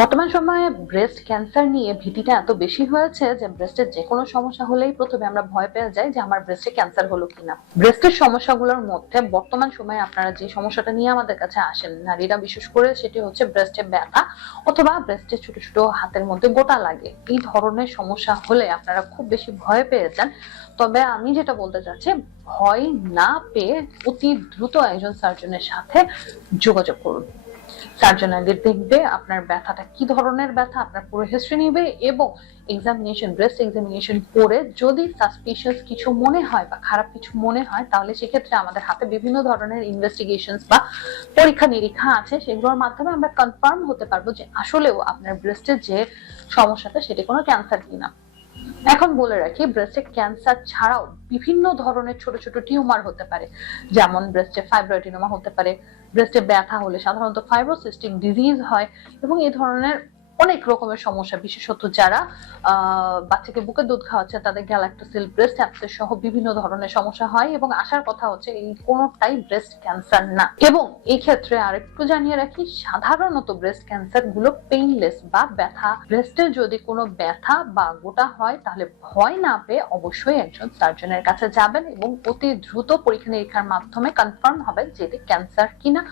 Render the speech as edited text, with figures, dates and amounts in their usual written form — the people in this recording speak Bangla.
বর্তমান সময়ে ব্রেস্ট ক্যান্সার নিয়ে ভীতিটা এত বেশি হয়েছে যে ব্রেস্টের যে কোনো সমস্যা হলেই প্রথমে আমরা ভয় পেয়ে যাই যে আমার ব্রেস্টে ক্যান্সার হলো কিনা। ব্রেস্টের সমস্যাগুলোর মধ্যে বর্তমান সময়ে আপনারা যে সমস্যাটা নিয়ে আমাদের কাছে আসেন নারীরা, বিশেষ করে সেটি হচ্ছে ব্রেস্টে ব্যথা অথবা ব্রেস্টে ছোট ছোট হাতের মধ্যে গোটা লাগে। এই ধরনের সমস্যা হলে আপনারা খুব বেশি ভয় পেয়ে যান। তবে আমি যেটা বলতে চাচ্ছি, ভয় না পেয়ে অতি দ্রুত একজন সার্জনের সাথে যোগাযোগ করুন। সার্জন আগে দেখবে আপনার ব্যথাটা কি ধরনের ব্যথা, আপনার পুরো হিস্ট্রি নিবে এবং ব্রেস্ট এক্সামিনেশন করে যদি সাসপিশিয়াস কিছু মনে হয় বা খারাপ কিছু মনে হয়, তাহলে সেক্ষেত্রে আমাদের হাতে বিভিন্ন ধরনের ইনভেস্টিগেশনস বা পরীক্ষা নিরীক্ষা আছে, সেগুলোর মাধ্যমে আমরা কনফার্ম হতে পারবো যে আসলেও আপনার ব্রেস্টের যে সমস্যাটা সেটি কোনো ক্যান্সার কিনা। এখন বলে রাখি, ব্রেস্টে ক্যান্সার ছাড়াও বিভিন্ন ধরনের ছোট ছোট টিউমার হতে পারে, যেমন ব্রেস্টে ফাইব্রয়েডিনোমা হতে পারে। ব্রেস্টে ব্যথা হলে সাধারণত ফাইব্রোসিস্টিক ডিজিজ হয় এবং এই ধরনের অনেক রকমের সমস্যা, বিশেষত যারা বাচ্চাকে বুকের দুধ খাওয়াচ্ছে তাদের গ্যালাক্টোসিল, ব্রেস্ট অ্যাবসেস সহ বিভিন্ন ধরনের সমস্যা হয় এবং আসার কথা হচ্ছে এই কোনোটাই ব্রেস্ট ক্যান্সার না। এবং এই ক্ষেত্রে আরেকটু জানিয়ে রাখি, সাধারণত ব্রেস্ট ক্যান্সার গুলো পেইনলেস বা ব্যথা, ব্রেস্টে যদি কোনো ব্যথা বা গোটা হয় তাহলে ভয় না পেয়ে অবশ্যই একজন সার্জনের কাছে যাবেন এবং অতি দ্রুত পরীক্ষা নিরীক্ষার মাধ্যমে কনফার্ম হবে যে এটি ক্যান্সার কিনা।